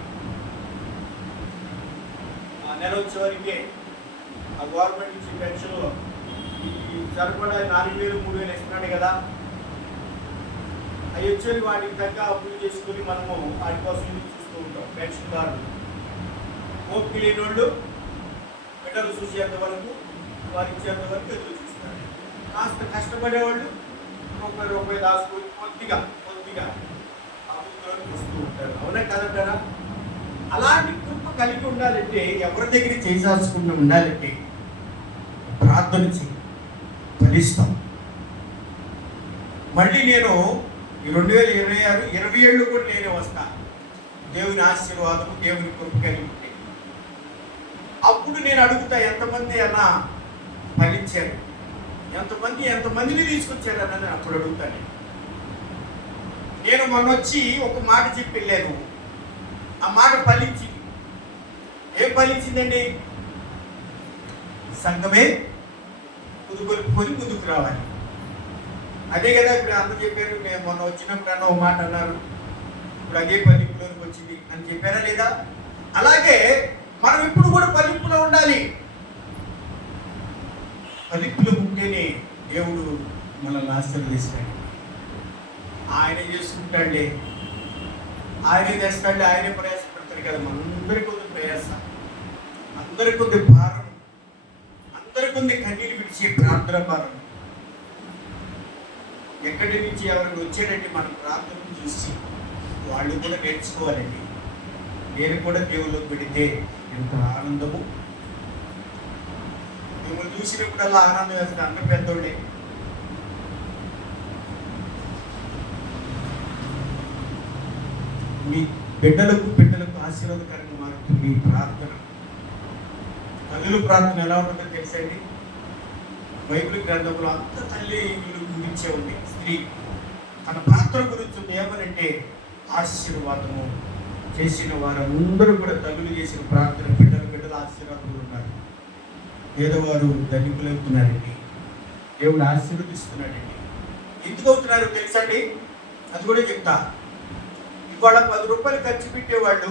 ఆ నెల వచ్చేవరకే ఆ గవర్నమెంట్ ఇచ్చే పెన్షన్లో ఈ సరిపడా 4,000 3,000 ఇస్తున్నాడు కదా, అవి వచ్చేది వాటికి తగ్గ అప్పులు చేసుకొని మనము వాటి కోసం చూస్తూ ఉంటాం. పెన్షన్దారులు ఓపిక లేని వాళ్ళు బిడ్డలు చూసేంత వరకు, వారు ఇచ్చేంత వరకు ఎదురు చూస్తారు. కాస్త కష్టపడేవాళ్ళు రూపాయి దాచుకొని కొద్దిగా అభివృద్ధిలోకి వస్తూ ఉంటారు. అవునా కదంటారా? అలాంటి కృప కలిగి ఉండాలంటే, ఎవరి దగ్గర చేసాల్సుకుండా ఉండాలంటే ప్రార్థన చేయి, ఫలిస్తాం. మళ్ళీ నేను ఈ 2026 27 కూడా నేనే వస్తా. దేవుని ఆశీర్వాదము, దేవుని కృప కలిగి ఉంటే అప్పుడు నేను అడుగుతా, ఎంతమంది అన్నా ఫలించారు, ఎంతమందిని తీసుకొచ్చారు అన్నది అప్పుడు అడుగుతాను. నేను మొన్న వచ్చి ఒక మాట చెప్పి వెళ్ళాను, ఆ మాట ఫలించింది. ఏం ఫలించిందండి? సంఘమే కుదుగొలుపుకొని ముందుకు రావాలి. అదే కదా ఇప్పుడు అందరూ చెప్పారు. నేను మొన్న వచ్చినప్పుడు అన్న ఒక మాట అన్నారు, ఇప్పుడు అదే ఫలింపులోకి వచ్చింది అని చెప్పారా లేదా? అలాగే మనం ఇప్పుడు కూడా ఫలింపులో ఉండాలి. ఫలింపులో ఉంటేనే దేవుడు మనల్ని ఆశీర్వదిస్తాడు. ఆయన చేసుకుంటాడే, ఆయనే చేస్తాడే, ఆయనే ప్రయాసపడతాడు కదా. మనందరికీ ఉంది ప్రయాస, అందరికీ ఉంది భారం, అందరికీ ఉంది కన్నీళ్ళు విడిచే ప్రార్థన భారం. ఎక్కడి నుంచి ఎవరికి వచ్చాడంటే మన ప్రార్థనను చూసి వాళ్ళు కూడా నేర్చుకోవాలండి. నేను కూడా దేవుళ్ళు పెడితే ఎంత ఆనందము. మిమ్మల్ని చూసినప్పుడల్లా ఆనందం వేస్తుంది. అంత పెద్దోళ్ళే. మీ బిడ్డలకు ఆశీర్వాదకరంగా మారుతుంది మీ ప్రార్థన. తల్లుల ప్రార్థన ఎలా ఉంటుందో తెలుసండి? బైబిల్ గ్రంథంలో అంత తల్లి గురించే ఉంది. స్త్రీ తన ప్రార్థన గురించి ఉంది. ఏమనంటే ఆశీర్వాదము చేసిన వారందరూ కూడా తల్లులు చేసిన ప్రార్థన, బిడ్డల ఆశీర్వాదాలు ఉన్నారు. పేదవారు ధనికులవుతున్నారండి. దేవుడు ఆశీర్వదిస్తున్నాడండి. ఎందుకు అవుతున్నారో తెలుసండి? అది కూడా చెప్తా. ఇవాళ 10 రూపాయలు ఖర్చు పెట్టేవాళ్ళు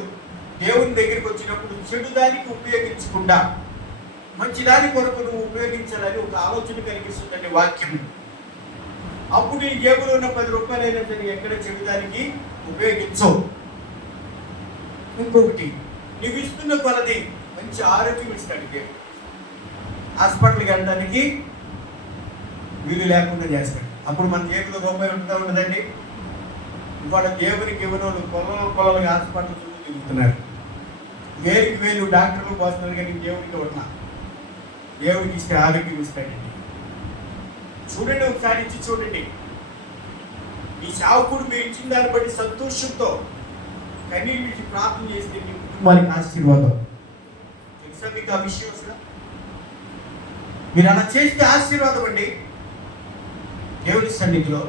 దేవుని దగ్గరికి వచ్చినప్పుడు చెడు దానికి ఉపయోగించకుండా మంచి దాని కొరకు నువ్వు ఉపయోగించాలని ఒక ఆలోచన కలిగిస్తుందండి వాక్యం. అప్పుడు నీ జేబులో ఉన్న 10 రూపాయలైనా సరే ఎక్కడ చెడు దానికి ఉపయోగించవు. ఇంకొకటి, నీవు ఇస్తున్న కొలది మంచి ఆరోగ్యం ఇస్తాడు దేవుడు. హాస్పిటల్కి వెళ్ళడానికి వీలు లేకుండా చేస్తాడు. అప్పుడు మన జేబులో రూపాయి ఉంటుందా ఉండదండి? ఇవాళ దేవునికి ఇవ్వనోళ్ళు కొలలుగా హాస్పిటల్ చుట్టూ తిరుగుతున్నారు. వేరికి వేలు డాక్టర్లు పోస్తున్నారు, కానీ దేవుడికి ఇవ్వట్లా. దేవుడికి ఇస్తే ఆరోగ్యం ఇస్తాడండి. చూడండి, ఒకసారి ఇచ్చి చూడండి. మీ సేవకుడు మీరు ఇచ్చిన దాన్ని బట్టి సంతోషంతో కన్నీరు విడిచి ప్రార్థన చేస్తే మీ కుటుంబానికి ఆశీర్వాదం. తెలుసా మీకు ఆ విషయం? అసలు మీరు అలా చేస్తే ఆశీర్వాదం అండి దేవుని సన్నిధిలో.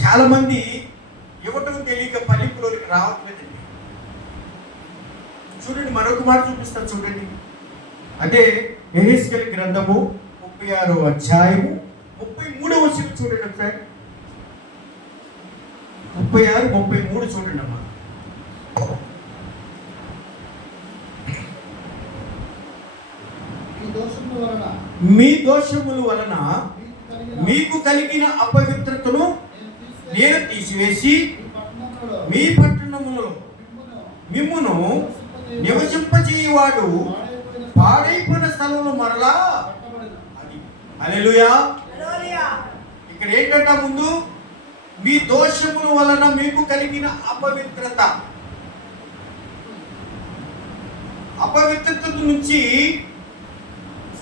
చాలా మంది ఇవ్వటం తెలియక పల్లిపులోకి రావట్లేదండి. చూడండి, మరొక మాట చూపిస్తాను చూడండి. అదే యెహెజ్కేలు గ్రంథము 36వ అధ్యాయము 33వ వచనం చూడండి ఒకసారి. 36, 33 చూడండి అమ్మా. మీ దోషముల వలన మీకు కలిగిన అపవిత్రతను నేను తీసివేసి మీ పట్టణములలో మిమ్మును నివసింపజేయువాడు పాడైపోయిన స్థలంలో మరలా. అది హల్లెలూయా. ఇక్కడ ఏంటంట ముందు? మీ దోషముల వలన మీకు కలిగిన అపవిత్రత నుంచి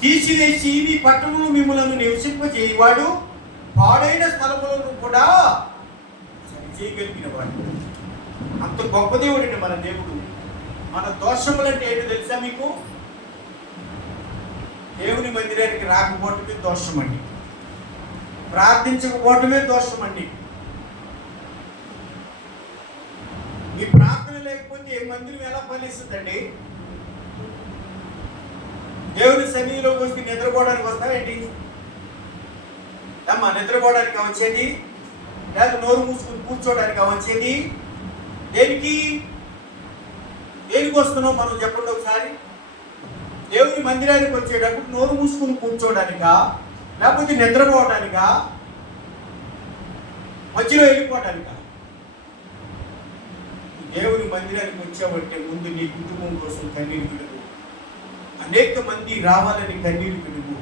తీసివేసి మీ పట్టణంలో మిమ్మల్ని నివసింపజేయవాడు పాడైన స్థలములను కూడా సరిచేయగలిగిన వాడు. అంత గొప్ప దేవుడు అండి మన దేవుడు. మన దోషములంటే ఏంటో తెలుసా మీకు? దేవుని మందిరానికి రాకపోవటమే దోషం అండి. ప్రార్థించకపోవటమే దోషం అండి. మీ ప్రార్థన లేకపోతే మందిరం ఎలా ఫలిస్తుందండి? దేవుని సన్నిధిలోకి వస్తే నిద్రపోవడానికి వస్తావేంటి? అమ్మా, నిద్రపోవడానికి వచ్చేది లేదా నోరు మూసుకుని కూర్చోడానికి వచ్చేది? దేనికి వస్తున్నావు మనం చెప్పండి ఒకసారి. దేవుని మందిరానికి వచ్చేటప్పుడు నోరు మూసుకుని కూర్చోడానికా, లేకపోతే నిద్రపోవడానికా, మధ్యలో వెళ్ళిపోవడానికా? దేవుని మందిరానికి వచ్చావంటే ముందు నీ కుటుంబం కోసం కన్నీరు విడుగు. అనేక మంది రావాలని కన్నీరు విడుగు.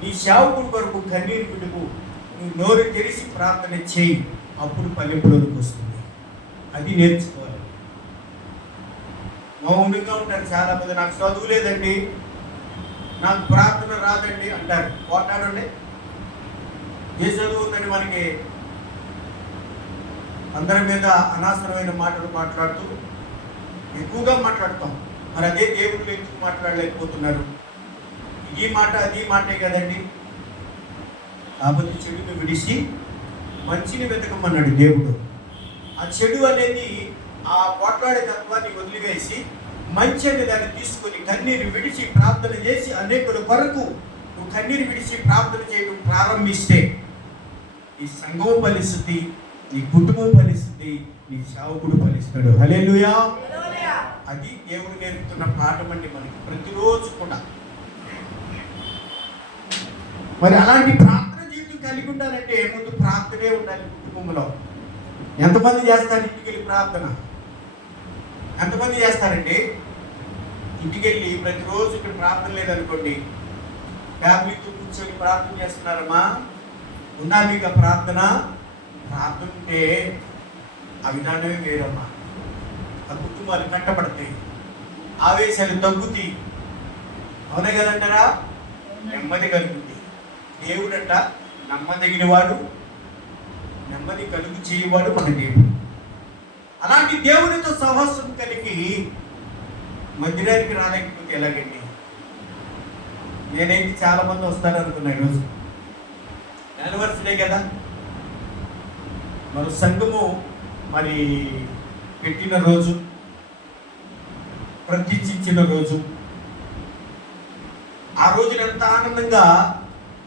నీ సేవకుడి కొరకు కన్నీరు విడుగు. నువ్వు నోరు తెరిచి ప్రార్థన చేయి. అప్పుడు పల్లెపులోకి వస్తుంది. అది నేర్చుకోవాలి. మౌనంగా ఉంటారు చాలా మంది. నాకు చదువు లేదండి, నాకు ప్రార్థన రాదండి అంటారు. పోటాడండి. ఏ చదువు ఉందని మనకి అందరి మీద అనవసరమైన మాటలు మాట్లాడుతూ ఎక్కువగా మాట్లాడతాం. మరి అదే దేవుళ్ళు ఎందుకు మాట్లాడలేకపోతున్నారు? ఈ మాట అది మాటే కదండి. కాబట్టి చెడుని విడిచి మంచిని వెతకమన్నాడు దేవుడు. ఆ చెడు అనేది ఆ పోట్లాడే తత్వాన్ని వదిలివేసి మంచి అనే దాన్ని తీసుకొని కన్నీరు విడిచి ప్రార్థన చేసి అనేకుల కొరకు నువ్వు కన్నీరు విడిచి ప్రార్థన చేయడం ప్రారంభిస్తే నీ సంఘం ఫలిస్తుంది, నీ కుటుంబం ఫలిస్తుంది, నీ సేవకుడు ఫలిస్తాడు. హల్లెలూయా. అది దేవుడు నేర్పుతున్న పాఠం అండి మనకి ప్రతిరోజు కూడా. మరి అలాంటి ప్రార్థన జీవితం కలిగి ఉండాలంటే ముందు ప్రార్థనే ఉండాలి కుటుంబంలో. ఎంతమంది చేస్తారు ఇంటికి వెళ్ళి ప్రార్థన? ఎంతమంది చేస్తారండి ఇంటికి వెళ్ళి? ప్రతిరోజు ఇక్కడ ప్రార్థన లేదనుకోండి, ఫ్యామిలీతో కూర్చొని ప్రార్థన చేస్తున్నారమ్మా? ఉన్నా మీకు ఆ ప్రార్థన? ప్రార్థన ఉంటే ఆ విధానమే వేరమ్మా. ఆ కుటుంబాలు కట్టబడతాయి, ఆవేశాలు తగ్గుతాయి. అవునే కదంటారా? నెమ్మది కలుగుతుంది. దేవుడంట నమ్మదగిన వాడు, నెమ్మది కలుగు చేయవాడు మన దేవుడు. అలాంటి దేవునితో సహవాసం కలిగి మందిరానికి రాలేకపోతే ఎలాగండి? నేనైతే చాలా మంది వస్తారు అనుకున్నా. ఈరోజు యానివర్సరీ కదా, మరి సంఘము మరి పెట్టిన రోజు, ప్రతిష్ఠించిన రోజు, ఆ రోజున ఎంత ఆనందంగా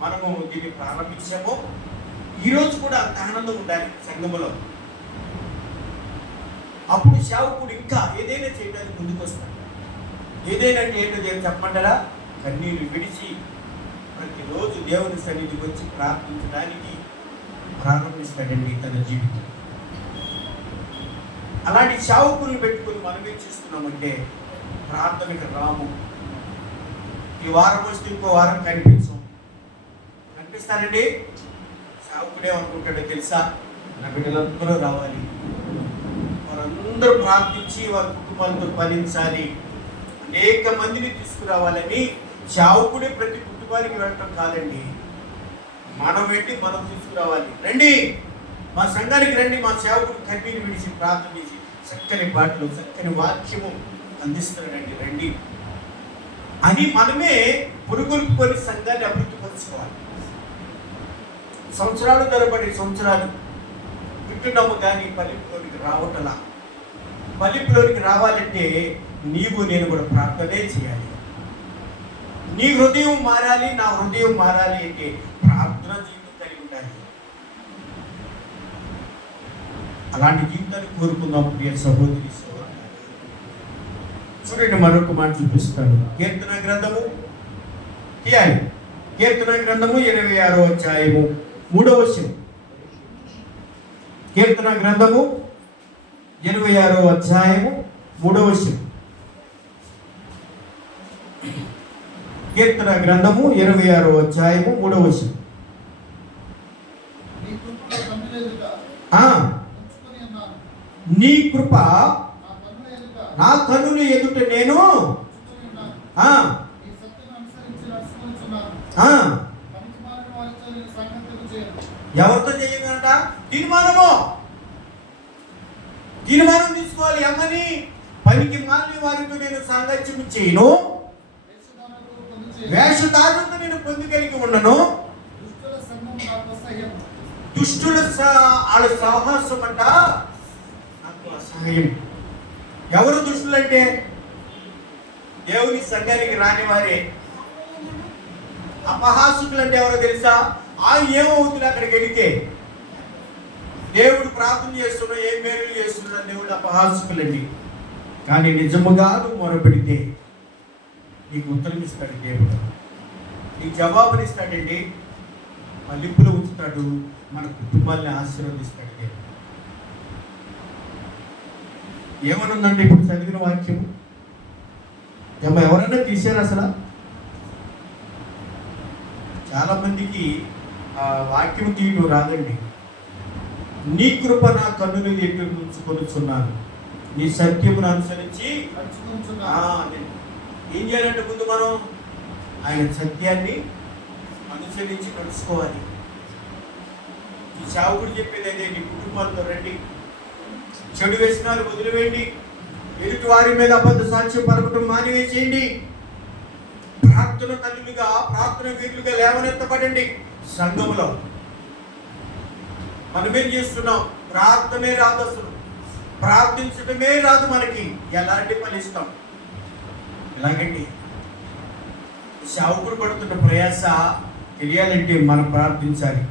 మనము దీన్ని ప్రారంభించామో ఈరోజు కూడా అంత ఆనందం ఉండాలి సంఘములో. అప్పుడు సేవకుడు ఇంకా ఏదైనా చేయడానికి ముందుకు వస్తాడు. ఏదైనా అంటే ఏంటో దేవుడు చెప్పమంటారా? కన్నీరు విడిచి ప్రతిరోజు దేవుని సన్నిధికి వచ్చి ప్రార్థించడానికి ప్రారంభిస్తాడండి తన జీవితం. అలాంటి సేవకులను పెట్టుకుని మనం ఏం చేస్తున్నామంటే ప్రార్థనకు రాము. ఈ వారం వస్తే ఇంకో వారం కనిపిస్తారండి. సేవకుడే అనుకుంటాడో తెలుసా, నా బిడ్డలందరూ రావాలి, వారందరూ ప్రార్థించి వారి కుటుంబాలతో ఫలించాలి, అనేక మందిని తీసుకురావాలని. సేవకుడే ప్రతి కుటుంబానికి వెళ్ళటం కాదండి, మనం వెళ్ళి మనం తీసుకురావాలి. రండి మా సంఘానికి రండి, మా సేవకుడు కన్నీరు విడిచి ప్రార్థన చేసి చక్కని పాటలు చక్కని వాక్యము అందిస్తున్నాడండి, రండి అని మనమే పురుగులుకొని సంఘాన్ని అభివృద్ధి పరుచుకోవాలి. సంవత్సరాలు తరబడి సంవత్సరాలు వింటున్నాము కానీ ఫలింపులోనికి రావటలా. ఫలింపులోనికి రావాలంటే నీవు నేను కూడా ప్రార్థనే చేయాలి. నీ హృదయం మారాలి, నా హృదయం మారాలి అంటే ప్రార్థన జీవితం కలిగి ఉండాలి. అలాంటి జీవితాన్ని కోరుకుందాం ప్రియ సహోదరి సహోదరులారా. చూడండి, మరొక మాట చూపిస్తాను. కీర్తన గ్రంథము 26వ అధ్యాయము 3వ వచనం. కీర్తన గ్రంథము 26వ అధ్యాయము 3వ వచనం. కీర్తన గ్రంథము 26వ అధ్యాయము 3వ వచనం. నీ కృప నా కన్నుల ఎదుట నేను ఎవరితో చేయగలట? తీర్మానం తీసుకోవాలి. అమ్మని పనికి మాలిన వారితో నేను సాంగత్యం చేయను, వేషధారులతో నేను పొందగలిగి ఉండను, దుష్టుల వాళ్ళ సాహసం అంట నాకు అసహ్యం. ఎవరు దుష్టులంటే దేవుని సంఘానికి రాని వారే. అపహాసుకులు అంటే ఎవరో తెలుసా? ఏమవుతుంది అక్కడికి వెళితే? దేవుడు ప్రార్థన చేస్తున్నాడు, ఏం మేలు చేస్తున్నాడు, దేవుడు అపహాసుకులండి. కానీ నిజముగా నువ్వు మొరపెడితే నీకు ఉత్తరం ఇస్తాడు దేవుడు, నీకు జవాబునిస్తాడండి, మల్లింపులు ఉంచుతాడు, మన కుటుంబాన్ని ఆశీర్వదిస్తాడు దేవుడు. ఏమనుందండి ఇప్పుడు చదివిన వాక్యం? ఎవరైనా తీశారు అసలు? చాలా మందికి ఆ వాక్యం తీయడం రాదండి. నీ కృప నా కన్నుని ఎటు ఉంచుకొనుచున్నాను, నీ సత్యమును అనుసరించి ఏం చేయాలంటే ముందు మనం ఆయన సత్యాన్ని అనుసరించి నడుచుకోవాలి. ఈ సేవకుడు చెప్పేది అదే, నీ కుటుంబాలతో రండి, చెడు వ్యసనాలు వదిలివేయండి, ఎదుటి వారి మీద అబద్ధ సాక్ష్యం పలకటం మానివేసేయండి, ప్రార్థన తల్లులుగా ప్రార్థన వీరులుగా లేవనెత్తబడండి. సంఘములో మనమేం చేస్తున్నాం? ప్రార్థనే రాదు, అసలు ప్రార్థించడమే రాదు మనకి. ఎలాంటి ఫలిస్తాం? ఎలాగండి? సేవకుడు పడుతున్న ప్రయాస తెలియాలంటే మనం ప్రార్థించాలి.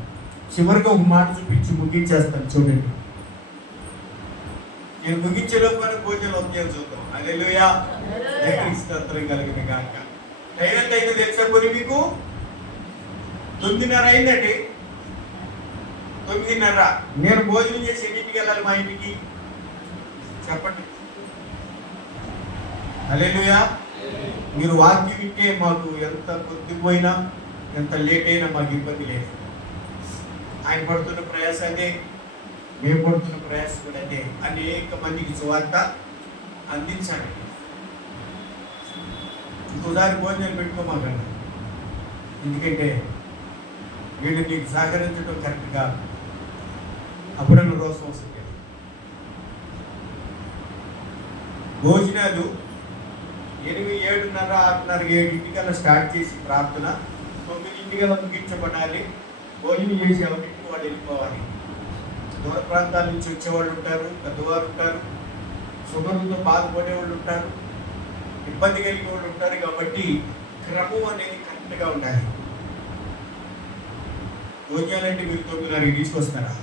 చివరిగా ఒక మాట చూపించి ముగించేస్తాను చూడండి. నేను ముగించే లోపల భోజనం వచ్చేది చూద్దాం. హల్లెలూయా, దేవునికి స్తోత్రం కలిగిన గాక. టైం ఎంత అయిందో తెలుసా? కొని మీకు 9:30 అయిందండి. 9:30. నేను భోజనం చేసి ఎన్నింటికి వెళ్ళాలి మా ఇంటికి? చెప్పండి. హల్లెలూయా. మీరు వాక్యం వింటే మాకు ఎంత పొద్దుపోయినా ఎంత లేట్ అయినా మాకు ఇబ్బంది లేదు. ఆయన పడుతున్న ప్రయాస అదే, మేము పడుతున్న ప్రయాస కూడా అదే. అనేక మందికి సువార్త అందించాలి. ఇంకోసారి భోజనాలు పెట్టుకోమాకండి, ఎందుకంటే వీళ్ళు నీకు సహకరించడం కరెక్ట్ కాదు. అప్పుడన్న రోసం వస్తుంది. భోజనాలు 8, 7:30, 6:30, 7:00 స్టార్ట్ చేసి ప్రార్థన 9:00 ముగించబడాలి. భోజనం చేసి ఎవరింటికి వాళ్ళు వెళ్ళిపోవాలి. దూర ప్రాంతాల నుంచి వచ్చేవాళ్ళు ఉంటారు, పెద్దవారు ఉంటారు, షుగర్లతో బాధపడేవాళ్ళు ఉంటారు, ఇబ్బంది కలిగే వాళ్ళు ఉంటారు. కాబట్టి క్రమం అనేది కరెక్ట్గా ఉండాలి. భోజనాలంటే మీరు 9:30 తీసుకొస్తారా?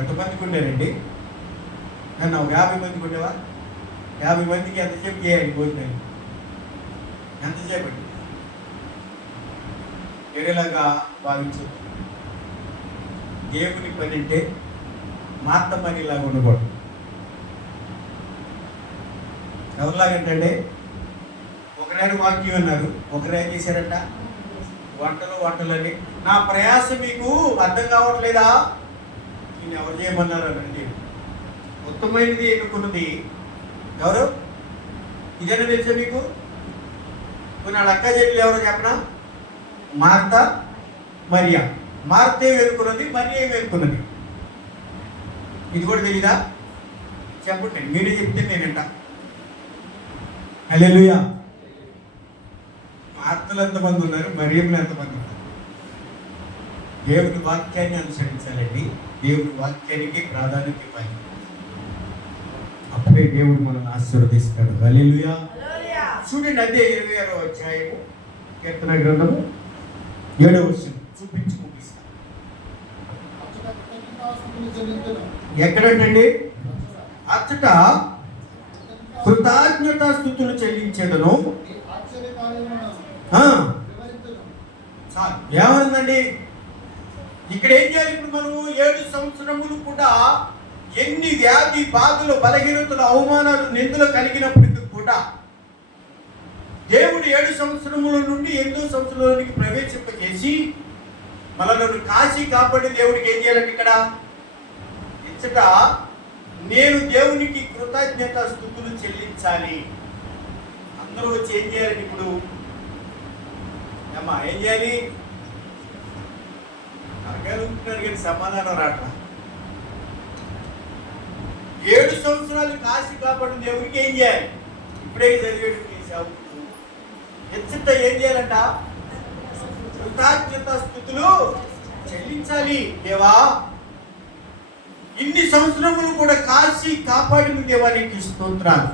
ఎంతమందికి ఉండారండి? నన్ను ఒక 50 మందికి ఉండేవా? 50 మందికి ఎంతసేపు చేయాలి భోజనాలు? ఎంతసేపు అండి? వేరేలాగా భావించదు. దేవుని పని అంటే మార్త పనిలాగా ఉండకూడదు. ఎవరిలాగంటే ఒకరైనా వాక్యం అన్నారు, ఒకరు ఏం చేశారంట? వంటలు అని. నా ప్రయాస మీకు అర్థం కావట్లేదా? నేను ఎవరు చేయమన్నారు అండి. ఉత్తమైనది ఎన్నుకున్నది ఎవరు? ఇదేనా తెలుసా మీకు? కొన్ని వాళ్ళ అక్క చెల్లెలు ఎవరో చెప్పనా? మార్త, మరియా. మార్త ఏం ఎన్నుకున్నది, మరియా ఏం ఎన్నుకున్నది? ఇది కూడా తెలీదా? చెప్పండి, మీరే చెప్తే నేను వింటా. హల్లెలూయా. మార్తలు ఎంతమంది ఉన్నారు, మరియంలు ఎంతమంది ఉన్నారు? దేవుని వాక్యాన్ని అనుసరించాలండి. దేవుని వాక్యానికి ప్రాధాన్యత ఇవ్వాలి. అప్పుడే దేవుడు మనల్ని ఆశీర్వదిస్తాడు. హల్లెలూయా. చూడండి, అదే 26వ అధ్యాయము కీర్తన గ్రంథము 7వ వచనం చూపించి ముగిస్తాను. ఎక్కడంటండి? అచ్చట కృతజ్ఞతాస్తుతులు చెల్లించేదను. ఏమైందండి ఇక్కడ? ఏం చేయాలి ఇప్పుడు మనము? 7 సంవత్సరములు కూడా ఎన్ని వ్యాధి బాధలు, బలహీనతలు, అవమానాలు, నిందలు కలిగినప్పటికీ కూడా దేవుడు 7 సంవత్సరముల నుండి 8వ సంవత్సరంలోనికి ప్రవేశింపజేసి మనల్ని కాశీ కాపాడి దేవుడికి ఏం చేయాలంటే ఇక్కడ ఇచ్చట నేను దేవునికి కృతజ్ఞత స్తుతులు చెల్లించాలి. అందరూ వచ్చి ఏం చేయాలండి ఇప్పుడు? అమ్మా ఏం చేయాలి? అడగలుగుతున్నారు కానీ సమాధానం రాట్లా. 7 సంవత్సరాలు కాశీ కాపాడిన దేవుడికి ఏం చేయాలి? ఇప్పుడే చదివేడు చేసావు. ఎచ్చట ఏం చేయాలంట? కృతజ్ఞత స్తుతులు చెల్లించాలి. దేవా, ఇన్ని సంవత్సరములు కూడా కాశీ కాపాడిన దేవానికి స్తోత్రాలు.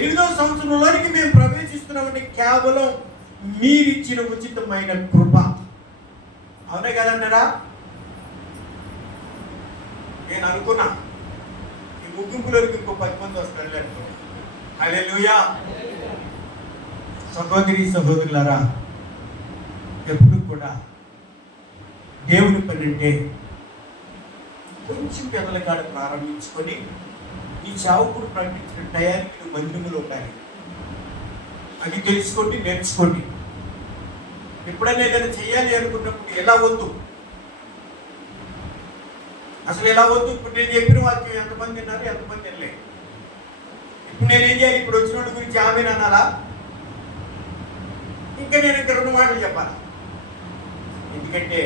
8వ సంవత్సరంలోనికి మేము ప్రవేశిస్తున్నామంటే కేవలం మీరిచ్చిన ఉచితమైన కృప. అవునే కదన్నారా? నేను అనుకున్నా ఈ ముగింపులోకి ఇంకో 10 మంది వస్తారు లేకపోతే. హల్లెలూయా. సహోదరి సహోదరులారా, ఎప్పుడు కూడా దేవుని పని అంటే కొంచెం పెదల కాడ ప్రారంభించుకొని ఈ చావుకుడు ప్రకటించిన టయానికి మందిరములు ఉండాలి. అది తెలుసుకోండి, నేర్చుకోండి. ఎప్పుడైనా ఏదైనా చేయాలి అనుకున్నప్పుడు ఎలా వద్దు, అసలు ఎలా వద్దు? ఇప్పుడు నేను చెప్పిన వాక్యం ఎంతమంది విన్నారు, ఎంతమంది వినలేదు? ఇప్పుడు నేనేం చేయాలి? ఇప్పుడు వచ్చిన వాడి గురించి ఆమె అనాలా? ఇంకా నేను ఇంకా 2 మాటలు చెప్పాలి. ఎందుకంటే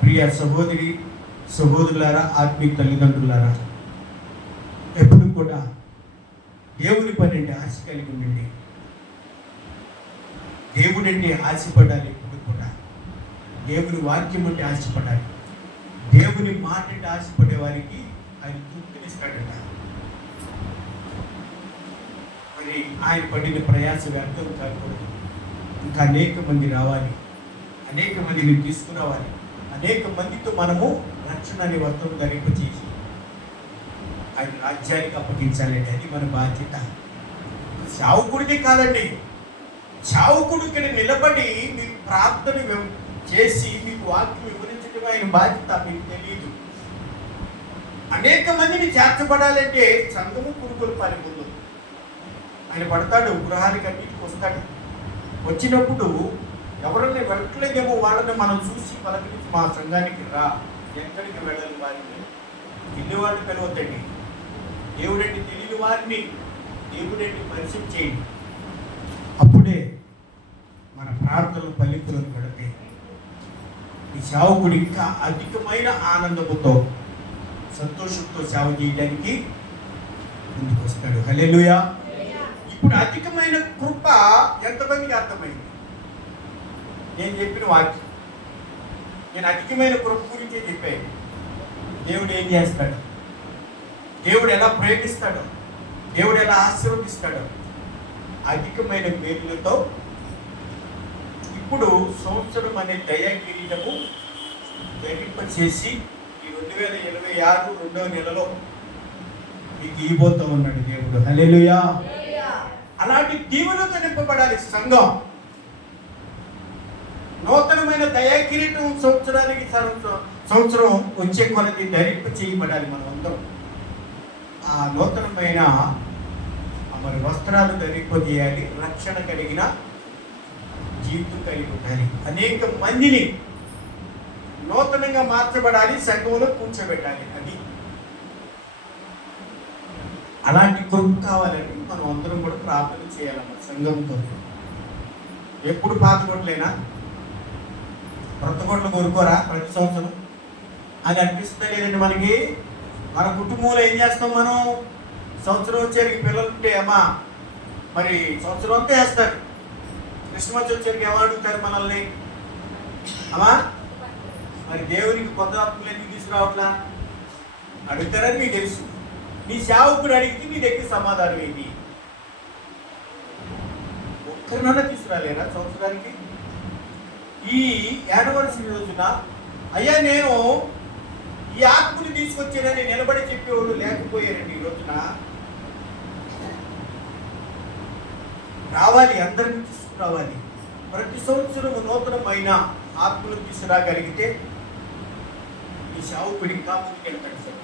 ప్రియ సహోదరి సహోదరులారా, ఆత్మీయ తల్లిదండ్రులారా, ఎప్పుడు కూడా దేవుని పని అంటే ఆశ కలిగి ఉండండి. దేవుడు అంటే ఆశపడాలి. ఎప్పుడు కూడా దేవుని వాక్యం అంటే ఆశపడాలి. దేవుని మాట అంటే ఆశపడే వారికి ఆయన తృప్తినిస్తాడట. మరి ఆయన పడిన ప్రయాస వ్యర్థం కాకూడదు. ఇంకా అనేక మంది రావాలి, అనేక మందిని తీసుకురావాలి, అనేక మందితో మనము రక్షణ అనే వస్త్రం ధరింపచేసి ఆయన రాజ్యానికి అప్పగించాలండి. అది మన బాధ్యత. చావుకుడికి కాదండి, చావుకుడు ఇక్కడ నిలబడి మీకు ప్రార్థన చేసి మీకు వాక్యం వివరించడం ఆయన బాధ్యత. మీకు తెలియదు. అనేక మందిని చేర్చబడాలంటే సంఘము పురుగులు పారిపోదు. ఆయన పడతాడు, గృహానికి అన్నిటికి వస్తాడు. వచ్చినప్పుడు ఎవరన్నా వెళ్ళట్లేదేమో వాళ్ళని మనం చూసి పలకరించి మా సంఘానికి రా, ఎక్కడికి వెళ్ళని వారిని ఇల్లు వారిని పిలవద్దండి. దేవుడండి తెలియని వారిని దేవుడండి పరిచయం చేయండి. అప్పుడే మన ప్రార్థనలు ఫలింపులను పెడతాయి. ఈ సేవకుడు ఇంకా అధికమైన ఆనందముతో సంతోషంతో సేవ చేయడానికి ముందుకు వస్తాడు. హల్లెలూయా. ఇప్పుడు అధికమైన కృప ఎంతమందికి అర్థమైంది? నేను చెప్పిన వాక్యం, నేను అధికమైన కృప గురించే చెప్పాను. దేవుడు ఏం చేస్తాడు, దేవుడు ఎలా ప్రేమిస్తాడో, దేవుడు ఎలా ఆశీర్వదిస్తాడో అధికమైన మేలులతో ఇప్పుడు సంవత్సరం అనే దయా కిరీటము ధరింపచేసి ఈ 2026 రెండవ నెలలో మీకు ఇవ్వబోతూ ఉన్నాడు దేవుడు. హల్లెలూయా. అలాంటి దీవులతో నింపబడాలి సంఘం. నూతనమైన దయా కిరీటం సంవత్సరానికి సంవత్సరం వచ్చే కొలది ధరింప చేయబడాలి మనం అందరం. ఆ నూతనమైన మరి వస్త్రాలు ధరింపజేయాలి. రక్షణ కలిగిన జీవితం కలిగి ఉండాలి. అనేక మందిని నూతనంగా మార్చబడాలి, సంఘంలో కూర్చోబెట్టాలి. అది అలాంటి కృప కావాలని మనం అందరం కూడా ప్రార్థన చేయాలన్నమాట సంఘంతో. ఎప్పుడు పాత గొడ్లేనా, కొత్త గొడ్లు కొనుక్కోరా ప్రతి సంవత్సరం అది అనిపిస్తుంది లేదండి మనకి. మన కుటుంబంలో ఏం చేస్తాం మనం, సంవత్సరం వచ్చేసరికి పిల్లలు ఉంటే అమ్మా మరి సంవత్సరం అంతా వేస్తారు. క్రిస్మస్ వచ్చేసరికి ఏమో అడుగుతారు మనల్ని, అమ్మా మరి దేవునికి కొత్త ఆత్మలు ఎందుకు తీసుకురావట్లా అడుగుతారని మీకు తెలుసు. నీ సేవకుడు అడిగితే నీ దగ్గర సమాధానం ఏంటి? ఒక్కరినన్నా తీసుకురాలేరా సంవత్సరానికి? ఈ యానివర్సరీ రోజున అయ్యా నేను ఈ ఆత్మని తీసుకొచ్చానని నిలబడి చెప్పేవాడు లేకపోయారండి. ఈ రోజున రావాలి, అందరినీ తీసుకురావాలి. ప్రతి సంవత్సరం నూతనమైన ఆత్మను తీసుకురాగలిగితే ఈ సేవకుడు ఇంకా ముందుకు వెళ్తాడు. సార్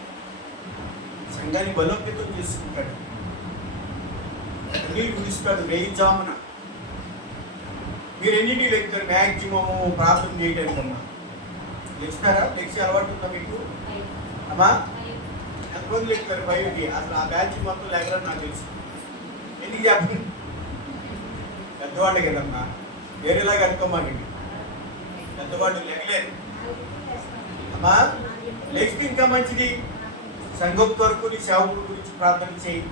సంఘాన్ని బలోపేతం చేసుకుంటాడు, నీళ్ళు కుడిస్తాడు వేయిజామున. మీరు ఎన్నింటికి లెక్తారు మ్యాక్సిమం ప్రార్థన చేయడానికి? అమ్మా లెక్స్తారా? లెక్సీ అలవాటు ఉందా మీకు? అమ్మా ఎంతమంది లెక్తారు? 5కి. అసలు ఆ బ్యాచ్ మొత్తం లేకరని నాకు తెలుసు. ఎందుకు చెప్పండి, పెద్దవాళ్ళే కదమ్మా, వేరేలాగా అనుకోమాకండి. పెద్దవాళ్ళు లెగలేరు అమ్మా. లెక్స్ట్ ఇంకా మంచిది. సంఘం కొరకు నీ సేవకుల గురించి ప్రార్థన చేయి.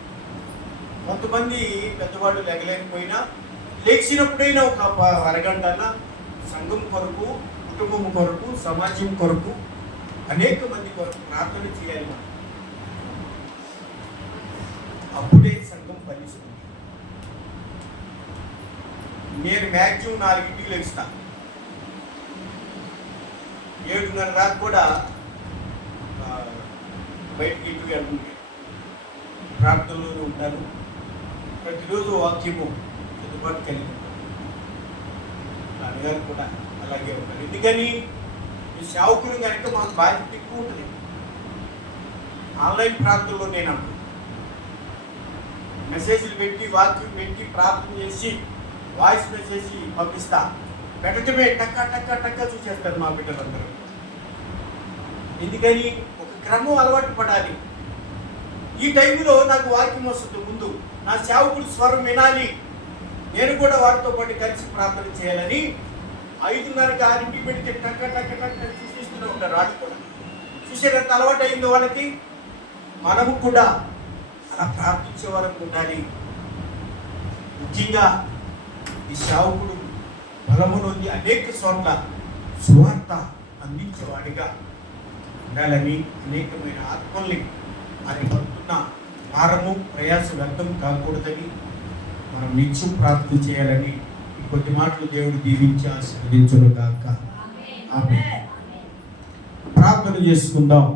కొంతమంది పెద్దవాళ్ళు లెగలేకపోయినా లేచినప్పుడైనా ఒక అరగంట సంఘం కొరకు, కుటుంబం కొరకు, సమాజం కొరకు, అనేక మంది కొరకు ప్రార్థన చేయాలి మనం. అప్పుడే సంఘం ఫలిస్తుంది. నేను మ్యాక్సిమం 4కి లేస్తాను. 7:30 దాకా కూడా బయటికి ఇంటికి వెళ్తుంది, ప్రార్థనలోనే ఉంటారు. ప్రతిరోజు వాక్యము అందుబాటు కలిగి ఉంటారు. నాన్నగారు కూడా అలాగే ఉంటారు. ఎందుకని ఈ సేవకులు కనుక మాకు బాధ్యత ఎక్కువ ఉంటుంది. ఆన్లైన్ ప్రార్థనలో నేను మెసేజ్లు పెట్టి, వాక్యం పెట్టి, ప్రార్థన చేసి, వాయిస్ మెసేజ్ పంపిస్తా. పెట్టడమే టక్క టక్క టక్క చూసేస్తారు మా బిడ్డలందరూ. ఎందుకని ఒక క్రమం అలవాటు పడాలి. ఈ టైంలో నాకు వాక్యం వస్తుంది, ముందు నా సేవకుడు స్వరం వినాలి, నేను కూడా వారితో పాటు కలిసి ప్రార్థన చేయాలని 5:30కి 6కి పెడితే టక్క టక్క టక్క చూసేస్తూనే ఉంటారు. వాళ్ళు కూడా చూసేటంత అలవాటు అయింది వాళ్ళకి. మనము కూడా అలా ప్రార్థించే వరకు ఉండాలి. ముఖ్యంగా ఈ సేవకుడు బలము నుండి అనేక చోట్ల సువార్త అందించేవాడిగా ఉండాలని, అనేకమైన ఆత్మల్ని అది పడుతున్న భారము ప్రయాస వ్యర్థం కాకూడదని మనం నిత్యం ప్రార్థన చేయాలని ఈ కొద్ది మాటలు దేవుడు దీవించి ఆశీర్వదించును గాక. ఆమేన్. ప్రార్థన చేసుకుందాం.